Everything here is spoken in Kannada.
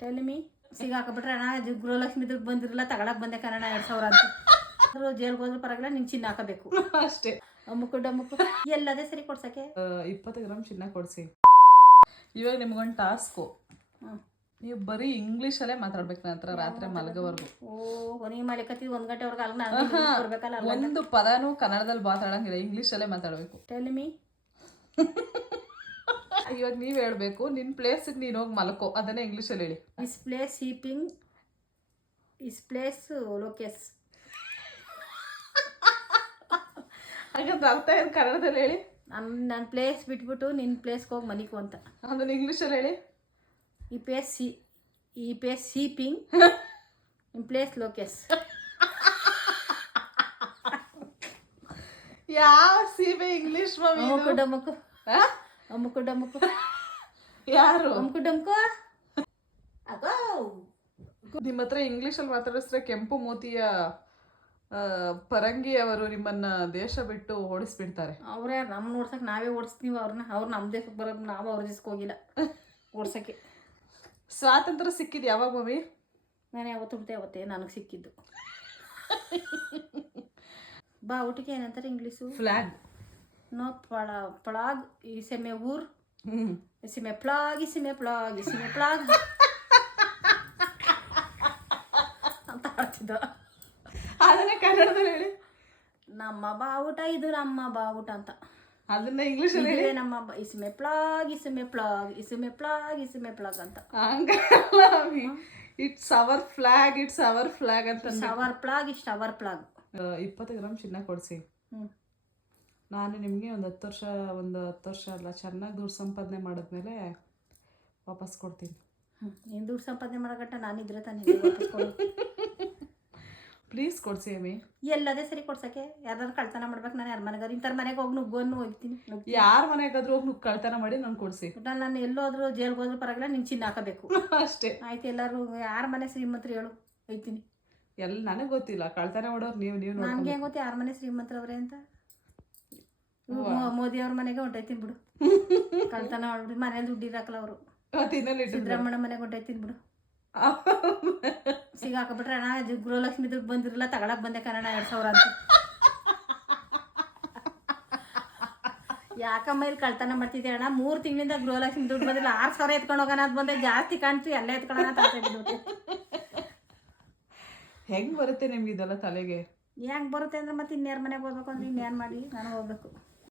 ಟೆಲ್ ಮೀ ಸಿಗಾಕಬಿಟ್ರೆ ಅಣ್ಣ ಗೃಹಲಕ್ಷ್ಮಿ ದುಡ್ಡು ಬಂದಿರಲ್ಲ ತಗೊಳಕ್ ಬಂದೆ ಕನ್ನಡ 2000 ಅಂತ ಜೈಲ್ಗೆ ಹೋದ್ರೂ ಪರವಾಗಿಲ್ಲ ನೀನು ಚಿನ್ನ ಹಾಕಬೇಕು ಅಷ್ಟೇ. ಅಮ್ಮುಕು ಡಮ್ಮುಕು ಎಲ್ಲದೇ ಸರಿ ಕೊಡ್ಸಕ್ಕೆ 20 ಗ್ರಾಮ್ ಚಿನ್ನ ಕೊಡಿಸಿ. ಇವಾಗ ನಿಮ್ಗೊಂದು ಟಾಸ್ಕು, ನೀವು ಬರೀ ಇಂಗ್ಲೀಷಲ್ಲೇ ಮಾತಾಡ್ಬೇಕು ನನ್ನ ಹತ್ರ ರಾತ್ರಿ ಮಲಗೋವರೆಗೂ. ಓ ನೀವು ಮಲಿಕತ್ತೀವಿ 1 ಗಂಟೆವರೆಗೆ ಅಲ್ಲ ಬರ್ಬೇಕಲ್ಲ. ಒಂದು ಪದನೂ ಕನ್ನಡದಲ್ಲಿ ಮಾತಾಡಂಗಿಲ್ಲ, ಇಂಗ್ಲೀಷಲ್ಲೇ ಮಾತಾಡಬೇಕು. ಟೆಲ್ ಮೀ ಇವಾಗ ನೀವು ಹೇಳ್ಬೇಕು, ನಿನ್ನ ಪ್ಲೇಸಿಗೆ ನೀನು ಹೋಗಿ ಮಲ್ಕೋ, ಅದನ್ನೇ ಇಂಗ್ಲೀಷಲ್ಲಿ ಹೇಳಿ. Is place seeping is place Lokesh. ಹಾಗಂದ್ರೆ ಅರ್ಥ ಏನು ಕನ್ನಡದಲ್ಲಿ ಹೇಳಿ. ನನ್ನ ಪ್ಲೇಸ್ ಬಿಟ್ಬಿಟ್ಟು ನಿನ್ನ ಪ್ಲೇಸ್ಗೆ ಹೋಗಿ ಮನಿಕು ಅಂತ. ಅದನ್ನ ಇಂಗ್ಲೀಷಲ್ಲಿ ಹೇಳಿ. ಈ ಪ್ಲೇಸ್ ಸೀಪಿಂಗ್ ಇನ್ ಪ್ಲೇಸ್ ಲೋಕೇಶ್. ಯಾವ ಸೀಬೆ ಇಂಗ್ಲೀಷ್ ಮಮ್ಮಿ? ಅಮ್ಮುಕು ಡಮ್ಮುಕು ಅಮ್ಮುಕು ಡಮ್ಮುಕು ಯಾರು? ಅಮ್ಮುಕು ಡಮ್ಮುಕು ಅಗೋ. ನಿಮ್ಮ ಹತ್ರ ಇಂಗ್ಲೀಷಲ್ಲಿ ಮಾತಾಡಿಸಿದ್ರೆ ಕೆಂಪು ಮೋತಿಯ ಪರಂಗಿ ಅವರು ನಿಮ್ಮನ್ನ ದೇಶ ಬಿಟ್ಟು ಓಡಿಸ್ಬಿಡ್ತಾರೆ. ಅವ್ರೇ ನಮ್ಮ ಓಡ್ಸಕ್ಕೆ ನಾವೇ ಓಡಿಸ್ತೀವಿ ಅವ್ರನ್ನ. ಅವ್ರು ನಮ್ಮ ದೇಶಕ್ಕೆ ಬರೋದು ನಾವು ಅವ್ರ ದೇಶಕ್ಕೆ ಹೋಗಿಲ್ಲ ಓಡ್ಸೋಕ್ಕೆ. ಸ್ವಾತಂತ್ರ್ಯ ಸಿಕ್ಕಿದ್ದು ಯಾವಾಗ ಮಮ್ಮಿ? ನಾನು ಯಾವತ್ತು ಬಿಟ್ಟೆ ಅವತ್ತೇ ನನಗೆ ಸಿಕ್ಕಿದ್ದು. ಬಾ ಊಟಕ್ಕೆ ಏನಂತಾರೆ ಇಂಗ್ಲೀಷು? ಫ್ಲಾಗ್. ನೋ ಪ್ಲಾಗ್ ಇಸೆಮೆ ಊರ್ ಇಸೆಮೆ ಪ್ಲಾಗ್ ಇಸೆಮೆ ಪ್ಲಾಗ್ ಇಸೆಮೆ ಪ್ಲಾಗ್ ಅಂತ ಆಡ್ತಿದ್ದ. ಅದನ್ನ ಕನ್ನಡದಲ್ಲಿ ಹೇಳಿ. ನಮ್ಮ ಬಾವುಟ ಇದು ನಮ್ಮ ಬಾವುಟ ಅಂತ. ಅದನ್ನ ಇಂಗ್ಲೀಷಲ್ಲಿ ಹೇಳಿ. ನಮ್ಮ ಇಸೆಮೆ ಪ್ಲಾಗ್ ಇಸೆಮೆ ಪ್ಲಾಗ್ ಇಸೆಮೆ ಪ್ಲಾಗ್ ಇಸೆಮೆ ಪ್ಲಾಗ್ ಅಂತ. ಹಂಗಲ್ಲ mummy, it's hour flag, it's hour flag ಅಂತ. ಅವರ್ ಪ್ಲಾಗ್ ಇಷ್ಟು ಅವರ್ ಪ್ಲಾಗ್. 20 ಗ್ರಾಮ್ ಚಿನ್ನ ಕೊಡಿಸಿ. ನಾನು ನಿಮಗೆ ಒಂದು 10 ವರ್ಷ ಅಲ್ಲ, ಚೆನ್ನಾಗಿ ದುಡ್ಡು ಸಂಪಾದನೆ ಮಾಡಿದ್ಮೇಲೆ ವಾಪಸ್ ಕೊಡ್ತೀನಿ. ನೀನು ದುಡ್ಡು ಸಂಪಾದನೆ ಮಾಡೋಗಟ್ಟ ನಾನಿದ್ರೆ ತಾನೇ ವಾಪಸ್ ಕೊಡು. ಪ್ಲೀಸ್ ಕೊಡಿಸಿ ಅಮ್ಮಿ. ಎಲ್ಲದೇ ಸರಿ ಕೊಡ್ಸಕ್ಕೆ. ಯಾರಾದ್ರೂ ಕಳ್ತನ ಮಾಡ್ಬೇಕು, ನಾನು ಯಾರ ಮನೆಗಾದ್ರು ಇಂಥರ ಮನೆಗೆ ಹೋಗಿ ನುಗ್ಗೋನು ಹೋಗ್ತೀನಿ. ಯಾರ ಮನೆಗಾದ್ರೂ ಹೋಗಿ ನುಗ್ಗಿ ಕಳ್ತನ ಮಾಡಿ ನಾನು ಕೊಡಿಸಿ. ನಾನು ಎಲ್ಲೋದ್ರೂ ಜೈಲ್ಗೆ ಹೋದ್ರೂ ಪರವಾಗಿಲ್ಲ ನೀನು ಚಿನ್ನ ಹಾಕಬೇಕು ಅಷ್ಟೇ. ಆಯ್ತು. ಎಲ್ಲರೂ ಯಾರ ಮನೆ ಶ್ರೀಮಂತರು ಹೇಳು ಹೋಯ್ತೀನಿ. ಎಲ್ಲ ನನಗೆ ಗೊತ್ತಿಲ್ಲ, ಕಳ್ತನ ಮಾಡೋರು ನೀವು ನನಗೆ ಹೆಂಗೆ ಗೊತ್ತು ಯಾರ ಮನೆ ಶ್ರೀಮಂತರವ್ರೆ ಅಂತ? ಮೋದಿ ಅವ್ರ ಮನೆಗೆ ಹೊಂಟೈತೀನಿ ಬಿಡು. ಕಳ್ತನ ಮಾಡ್ಬಿಟ್ಟು ಮನೇಲಿ ದುಡ್ಡು ಇರಾಕಲ್ಲ ಅವರು. ಸಿದ್ದರಾಮಣ್ಣ ಮನೆಗೆ ಹೊಂಟೈತೀನಿ ಬಿಡು. ಸಿಗಾಕಬಿಟ್ರೆ ಅಣ್ಣ ಗೃಹಲಕ್ಷ್ಮಿ ದುಡ್ಡು ಬಂದಿರಲ್ಲ ತಗೊಳಕ್ ಬಂದೆ ಕನ್ನಡ 2000 ಅಂತ. ಯಾಕಮ್ಮ ಇಲ್ಲಿ ಕಳ್ತನ ಮಾಡ್ತಿದ್ದೆ ಅಣ್ಣ? 3 ತಿಂಗಳಿಂದ ಗೃಹಲಕ್ಷ್ಮಿ ದುಡ್ಡು ಬಂದಿಲ್ಲ, 6000 ಎತ್ಕೊಂಡು ಹೋಗೋಣ ಅಂತ ಬಂದೆ. ಜಾಸ್ತಿ ಕಾಣ್ತು, ಎಲ್ಲ ಎತ್ಕೊಳ್ಳೋಣ ಅಂತ. ಹೆಂಗ್ ಬರುತ್ತೆ ನಿಮ್ಗೆ ಇದೆಲ್ಲ ತಲೆಗೆ? ಹೆಂಗ್ ಬರುತ್ತೆ ಅಂದ್ರೆ ಮತ್ತೆ ಇನ್ಯಾರ ಮನೆಗೆ ಹೋಗ್ಬೇಕು ಅಂದ್ರೆ ಇನ್ನೇನು ಮಾಡಿ ನಾನು ಹೋಗ್ಬೇಕು.